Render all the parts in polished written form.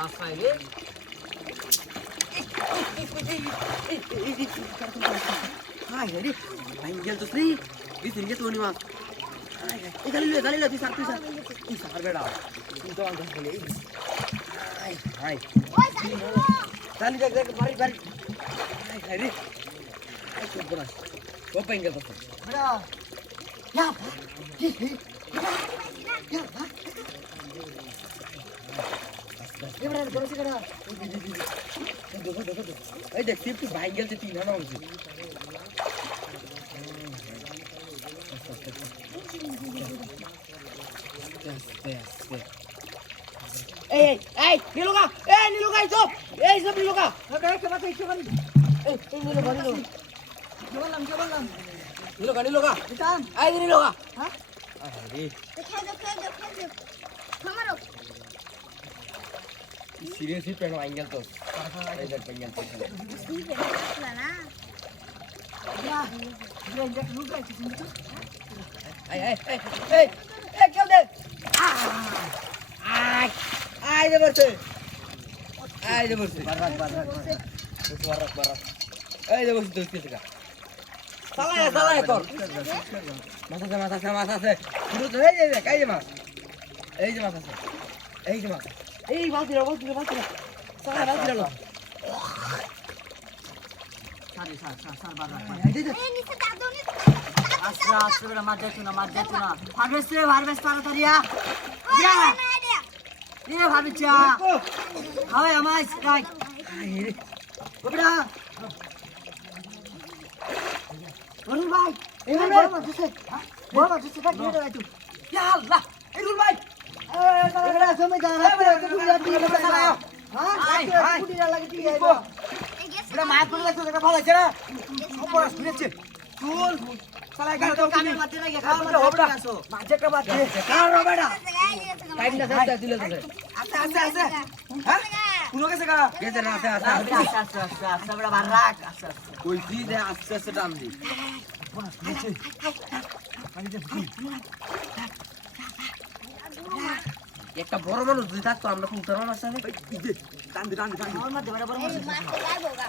মাছ পাই রে হাই রে ভাই গেল তো শ্রী দিছেন কে তোনি মাছ এই গালি তুই সার বেড়া তুই তো আনতে বলে হাই হাই গালি দেখ বাড়ি হাই রে আই তো বড় ও পেঙ্গেল তো বেড়া ইয়া ইয়া এবারে করেছি কেডা দেখো এই দেখ তুই ভাই গেল তো তিন হানা হইছে এই নীলুকা চুপ এই সব নীলুকা কে বাতে এই নীলুকা কে বললাম নীলুকা ইতান এই নীলুকা হ্যাঁ আরে খেয়ে দে আমারও সিরিয়াসলি পেন আইঙ্গেল তো এই দেখ পেঙ্গেল তো ঠিক আছে না ইয়া ইয়া দেখ লুক আইছিস কিন্তু এই কেউ দে আই দে বসে বারাক এই যে বসে তুই কেসকা সালায় কর মাছ আছে পুরো তো এই যে কাই মাছ এই যে মাছ আছে এই মাছ দিলো সালায় মাছ দিলো সার বার রাখ এই নিচে দাদু নি আস্তে বেড়া মার যাইতো না হারভেস্ট তাড়াতাড়ি আ এ ভাবিছা হাওয়া আমাই রাইট ওবড়া ওরে ভাই এই বড় দিছে কাট দিয়ে দাও তুই ইয়া আল্লাহ এই রুল ভাই এবারে সময় যা হ্যাঁ কুড়ি লাগে তুই আইবো এই গেছে এটা মাছ করে লাগতো এটা ভালো আছে না উপর শুনেছে চুল সালায় গাল তো কামের মাঝে না গিয়ে খাওয়া হবে না আসো মাঝেটা বাদ দে কার রবেটা টাইমটা শেষ দিলে তো আস্তে হ্যাঁ পুরো গেছে গা গেছে না আছে আস্তে বেড়া বার রাখ আস্তে কই কি দে আস্তে টান দি একটা বড় মানুষ যদি থাকতো আমরা কুমতার মানুষ আছে টান দি আমার মধ্যে বড় এই মাছ লাগাবো গা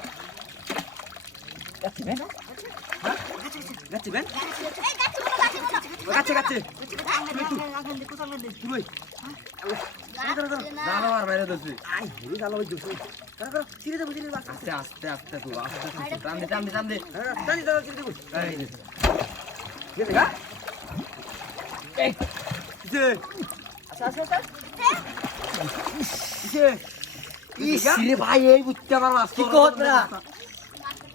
যাচ্ছি বেন যাচ্ছি বেন এই গাছ গাছে কি বই জানো আর বাইরে দছি আই হেই গালো হই দছি সিরে দেবো সিরে বাস আস্তে তো টান দি টান দি জানি সিরে দেবো এই গেছে গা এই যে আস্তে যে ইসিরে ভাই এই বুত্তে আমার মাছ কি কত না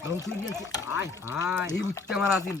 ধ্বংস হয়ে গেছে আয় হায় এই বুত্তে আমার আসিন